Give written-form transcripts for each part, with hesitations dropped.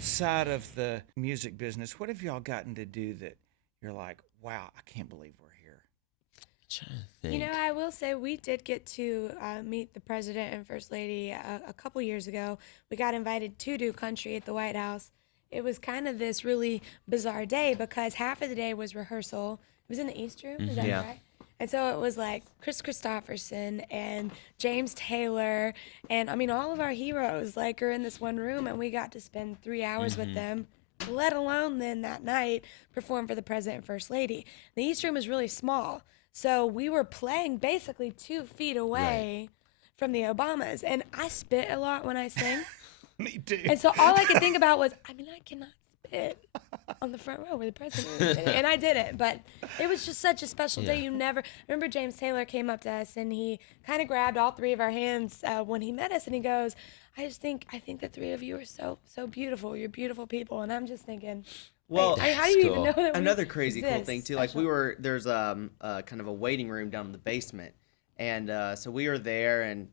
outside of the music business, what have y'all gotten to do that you're like, wow, I can't believe we're here? Trying to think. You know, I will say we did get to meet the president and first lady a couple years ago. We got invited to do country at the White House. It was kind of this really bizarre day because half of the day was rehearsal. It was in the East Room, is that Yeah. right? And so it was like Chris Christopherson and James Taylor, and I mean all of our heroes like are in this one room, and we got to spend 3 hours with them. Let alone then that night perform for the president and first lady. The East Room is really small. So we were playing basically 2 feet away from the Obamas. And I spit a lot when I sing. Me too. And so all I could think about was, I mean, I cannot spit on the front row where the president is. And I didn't. But it was just such a special day. You never remember James Taylor came up to us and he kind of grabbed all 3 of our hands when he met us. And he goes, I think the 3 of you are so beautiful. You're beautiful people. And I'm just thinking, Well, wait, how do you even cool. know that we another crazy cool exist? thing too, like there's kind of a waiting room down in the basement, and so we were there, and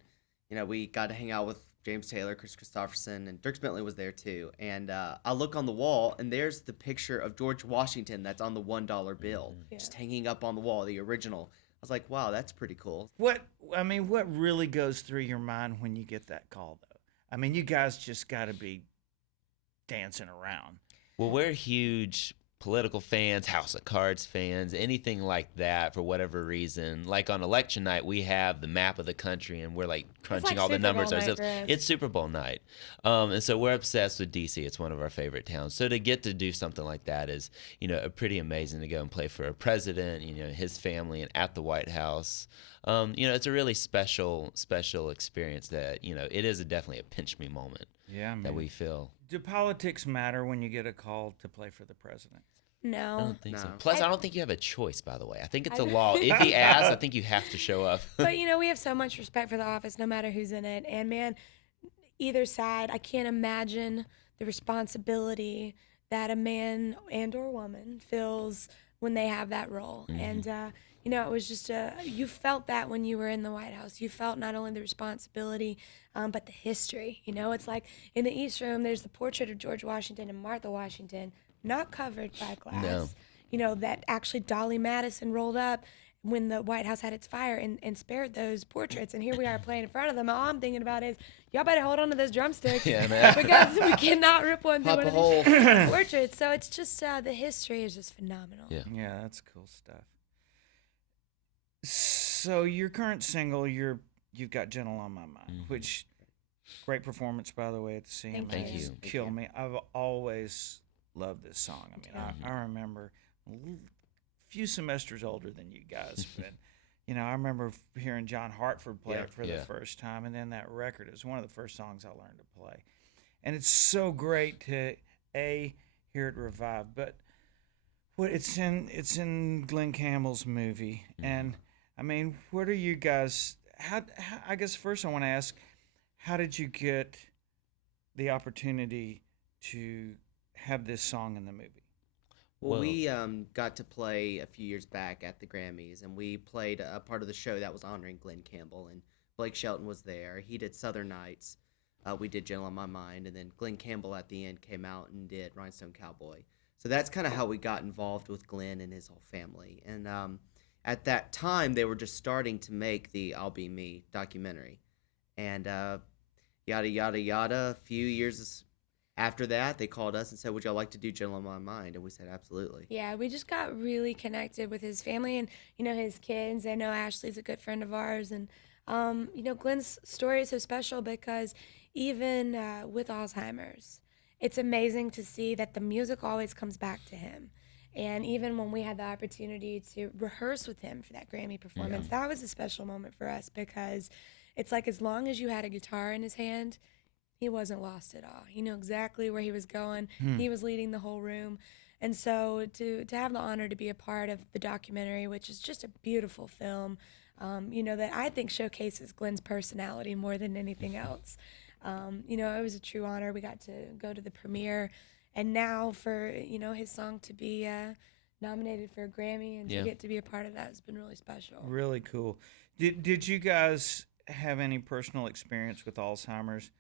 we got to hang out with James Taylor, Chris Christopherson, and Dierks Bentley was there too. And I look on the wall, and there's the picture of George Washington that's on the $1 bill, just hanging up on the wall, the original. I was like, wow, that's pretty cool. What really goes through your mind when you get that call, though? I mean, you guys just got to be dancing around. Well, we're huge political fans, House of Cards fans, anything like that for whatever reason. Like on election night, we have the map of the country and we're like crunching like all the Super numbers Bowl night ourselves. for us. It's Super Bowl night. And so we're obsessed with DC. It's one of our favorite towns. So to get to do something like that is, pretty amazing to go and play for a president, his family and at the White House. It's a really special experience that, it is definitely a pinch me moment that we feel. Do politics matter when you get a call to play for the president? I No. don't think so. No. Plus, I don't think you have a choice, by the way. I think it's a law. If he asks, I think you have to show up. But we have so much respect for the office, no matter who's in it. And man, either side, I can't imagine the responsibility that a man and or woman feels when they have that role. And it was just you felt that when you were in the White House. You felt not only the responsibility, but the history. It's like in the East Room, there's the portrait of George Washington and Martha Washington, not covered by glass. No. That actually Dolly Madison rolled up when the White House had its fire and spared those portraits. And here we are playing in front of them. All I'm thinking about is, y'all better hold on to those drumsticks because we cannot rip one through Pop one a of hole. these portraits. So it's just the history is just phenomenal. Yeah, that's cool stuff. So your current single, you've got "Gentle on My Mind," which great performance, by the way, at the CMAs. Thank you. Kill me. I've always loved this song. I mean, I remember a few semesters older than you guys, but I remember hearing John Hartford play it for the first time, and then that record is one of the first songs I learned to play, and it's so great to hear it revived. But it's in Glenn Campbell's movie, and I mean, what are you guys? How I guess first I want to ask, how did you get the opportunity to have this song in the movie? Well, we got to play a few years back at the Grammys, and we played a part of the show that was honoring Glenn Campbell, and Blake Shelton was there. He did Southern Nights. We did Gentle on My Mind, and then Glenn Campbell at the end came out and did Rhinestone Cowboy. So that's kind of how we got involved with Glenn and his whole family. And at that time, they were just starting to make the I'll Be Me documentary. And yada, yada, yada. A few years after that, they called us and said, would y'all like to do Gentle on My Mind? And we said, absolutely. Yeah, we just got really connected with his family and, his kids. I know Ashley's a good friend of ours. And, Glenn's story is so special because even with Alzheimer's, it's amazing to see that the music always comes back to him. And even when we had the opportunity to rehearse with him for that Grammy performance, that was a special moment for us because it's like as long as you had a guitar in his hand, he wasn't lost at all. He knew exactly where he was going. He was leading the whole room. And so to have the honor to be a part of the documentary, which is just a beautiful film, that I think showcases Glenn's personality more than anything else. It was a true honor. We got to go to the premiere. And now for, his song to be nominated for a Grammy and to get to be a part of that has been really special. Really cool. Did you guys have any personal experience with Alzheimer's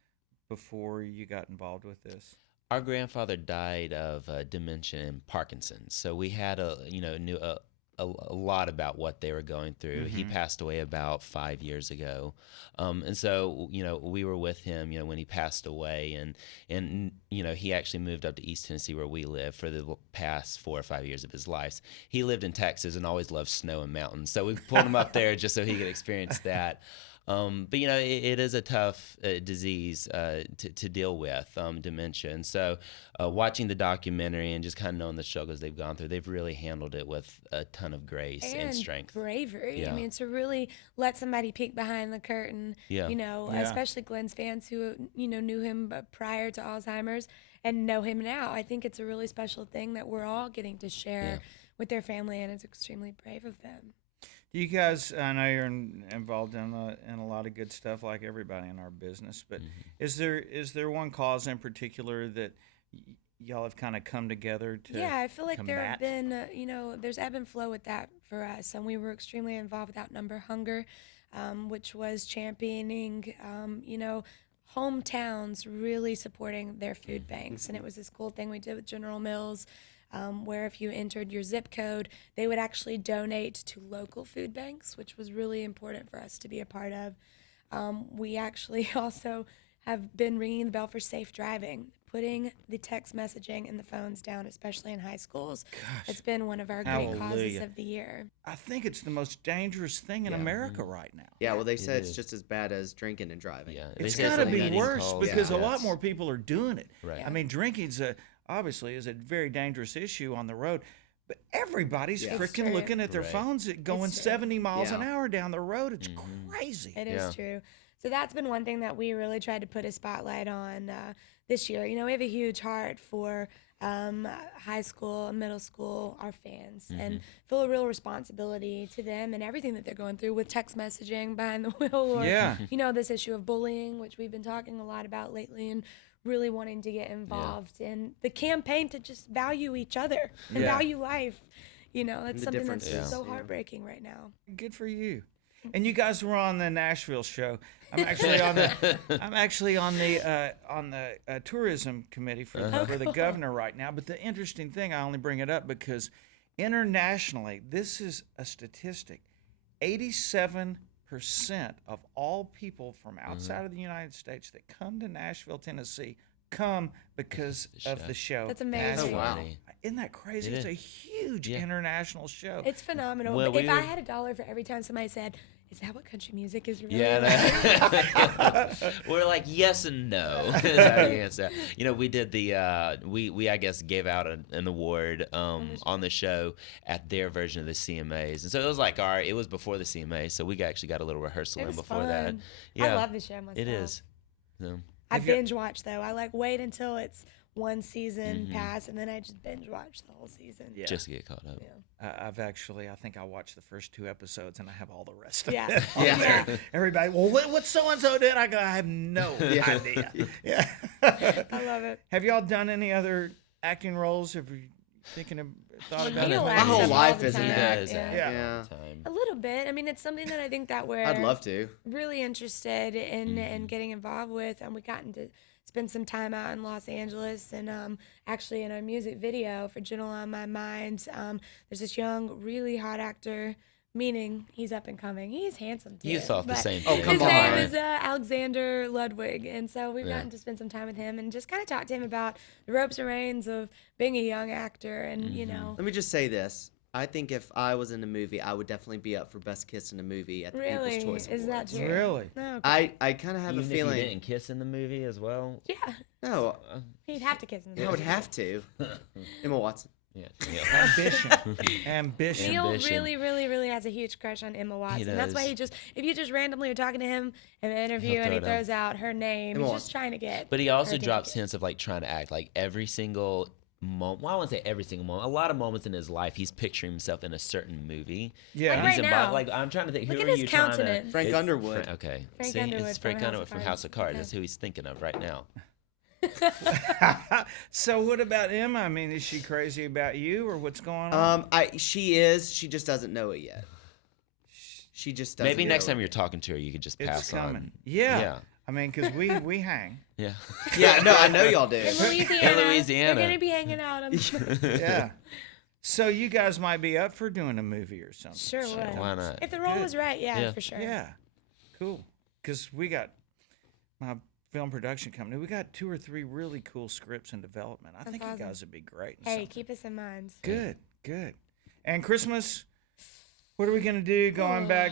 before you got involved with this? Our grandfather died of dementia and Parkinson's, so we had knew a lot about what they were going through. He passed away about 5 years ago, and so we were with him when he passed away, and he actually moved up to East Tennessee where we live for the past 4 or 5 years of his life. He lived in Texas and always loved snow and mountains, so we pulled him up there just so he could experience that. But it is a tough disease to deal with, dementia. And so watching the documentary and just kind of knowing the struggles they've gone through, they've really handled it with a ton of grace and strength. Bravery. Yeah. I mean, to really let somebody peek behind the curtain, Yeah. Especially Glenn's fans who, knew him prior to Alzheimer's and know him now. I think it's a really special thing that we're all getting to share with their family, and it's extremely brave of them. You guys, I know you're involved in a lot of good stuff, like everybody in our business. But is there one cause in particular that y'all have kind of come together to? Yeah, I feel like there have combat? been, there's ebb and flow with that for us, and we were extremely involved with Outnumber Hunger, which was championing, hometowns really supporting their food banks, and it was this cool thing we did with General Mills. Where if you entered your zip code, they would actually donate to local food banks, which was really important for us to be a part of. We actually also have been ringing the bell for safe driving, putting the text messaging and the phones down, especially in high schools. It's been one of our great causes Hallelujah. of the year. I think it's the most dangerous thing in America right now. Yeah, well, they said it's is. just as bad as drinking and driving. Yeah, It's they say got to like be getting worse calls. because a Yeah. lot more people are doing it. Right. I mean, drinking's obviously is a very dangerous issue on the road, but everybody's Yeah. It's freaking true. looking at their Right. phones going It's true. 70 miles an Yeah. hour down the road. It's crazy. It Yeah. is true. So that's been one thing that we really tried to put a spotlight on this year. We have a huge heart for high school, middle school, our fans, and feel a real responsibility to them and everything that they're going through with text messaging behind the wheel, or this issue of bullying, which we've been talking a lot about lately, and really wanting to get involved in the campaign to just value each other and value life. That's the something that's differences, so yeah. heartbreaking right now. Good for you. And you guys were on the Nashville show. I'm actually on the tourism committee for the governor right now. But the interesting thing, I only bring it up because internationally, this is a statistic: 87% of all people from outside of the United States that come to Nashville, Tennessee, come because of the show. That's amazing. Oh, wow. funny. Isn't that crazy? It It's is. a huge Yeah. international show. It's phenomenal. Well, But if we I were- had $1 for every time somebody said, "Is that what country music is?" Really Yeah, we're like yes and no. Against that. We did the we I guess gave out an award on the show at their version of the CMAs, and so it was like it was before the CMAs, so we actually got a little rehearsal It in was before that. fun. Yeah, I love the show myself. it is. So, I Have you- binge watch though. I wait until it's one season pass, and then I just binge watch the whole season. Yeah. just to get caught up. I think I watched the first 2 episodes and I have all the rest of Yeah. it on Yeah. there. Everybody, well, what's so-and-so doing? I go, I have no idea. Yeah. I love it. Have y'all done any other acting roles? Have you thought about Neil it? My acts whole all life the is an time. act. Yeah. Yeah. Time. A little bit. I mean, it's something that I think that we're I'd love to. really interested in getting involved with, and we gotten to spend some time out in Los Angeles, and actually in our music video for Gentle on My Mind, there's this young, really hot actor, meaning he's up and coming. He's handsome too. You thought the but same Oh, thing. come His on. name is Alexander Ludwig, and so we've Yeah. gotten to spend some time with him and just kind of talk to him about the ropes and reins of being a young actor, and Let me just say this. I think if I was in a movie, I would definitely be up for Best Kiss in a Movie at the really, People's Choice is that Awards. true? Really? No, okay. I kind of have Even a if you feeling. didn't kiss in the movie as well. Yeah, No, he'd have to kiss him. I would have to. Emma Watson. Yeah. Ambition. Neil ambition. really has a huge crush on Emma Watson. That's why does. if you just randomly are talking to him in an interview and he throw it out. throws out her name, Emma he's Watson. just trying to get. But he also her to drops get- hints of like trying to act like every single moment. Well, I wouldn't say every single moment. A lot of moments in his life, he's picturing himself in a certain movie. Yeah. Like He's right now. like I'm trying to think. Look Who at are his you trying to? countenance. Frank It's Underwood. Okay. Frank See, Underwood it's from Frank House of Underwood from Cards. House of Cards. Okay. That's who he's thinking of right now. So what about Emma? I mean, is she crazy about you or what's going on? She is. She just doesn't know it yet. She just doesn't. Maybe next know time it. you're talking to her, you could just It's pass coming. on. Yeah. Yeah. I mean, because we hang. Yeah. Yeah, no, I know y'all do. In Louisiana. Louisiana. We're gonna be hanging out. Yeah. So you guys might be up for doing a movie or something. Sure would. Why not? If the role Good. was right, Yeah. for sure. Yeah. Cool. Because we got my film production company. We got 2 or 3 really cool scripts in development. I think awesome. you guys would be great. in Hey, something. keep us in mind. Good. And Christmas, what are we gonna do? Going back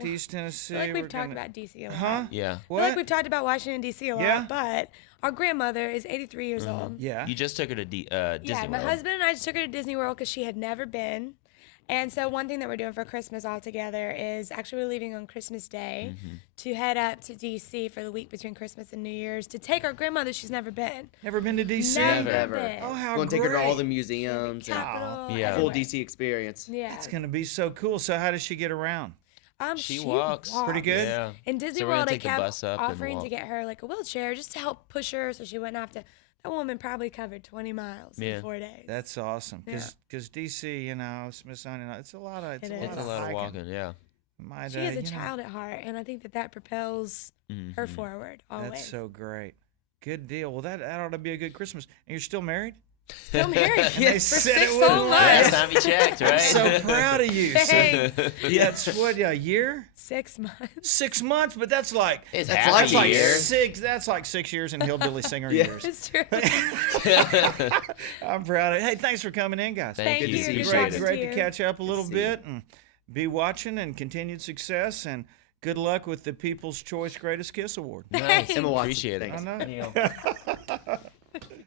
to East Tennessee. I feel like we've we're talked gonna- about DC a lot. Huh? Yeah. I What? feel like we've talked about Washington D.C. a lot, Yeah? but our grandmother is 83 years old. Yeah. You just took her to Disney Yeah, my World. husband and I just took her to Disney World because she had never been. And so one thing that we're doing for Christmas all together is actually we're leaving on Christmas Day to head up to D.C. for the week between Christmas and New Year's to take our grandmother. She's never been. Never been to DC? Never. been. Oh, how Going to take her to all great. the museums and Capital. Yeah. full everywhere. DC experience. Yeah. It's gonna be so cool. So how does she get around? She walks. Pretty good? Yeah. In Disney So we're gonna World, I take the kept bus up and offering to walk. get her like a wheelchair just to help push her so she wouldn't have to. That woman probably covered 20 miles Yeah. in 4 days. That's awesome. Because DC, Smithsonian, it's a lot of It It's a lot of hiking. walking. Yeah. My She is day, a child at heart, and I think that propels her forward always. That's so great. Good deal. Well, that ought to be a good Christmas. And you're still married? Still married They for said 6 it would. long Last months. time you checked, right? I'm so proud of you. So, Thanks. yeah, it's what, a year? 6 months. 6 months, but that's like It's That's half like a a like year. year. 6. That's like 6 years in hillbilly singer Yeah. years. It's true. I'm proud of it. Hey, thanks for coming in, guys. Thank Thank you. you. see you. Good Great, talking great to to you. catch up a little see bit and be watching, and continued success, and good luck with the People's Choice Greatest Kiss Award. Nice. Emma Watson, Appreciate it. I thanks. know.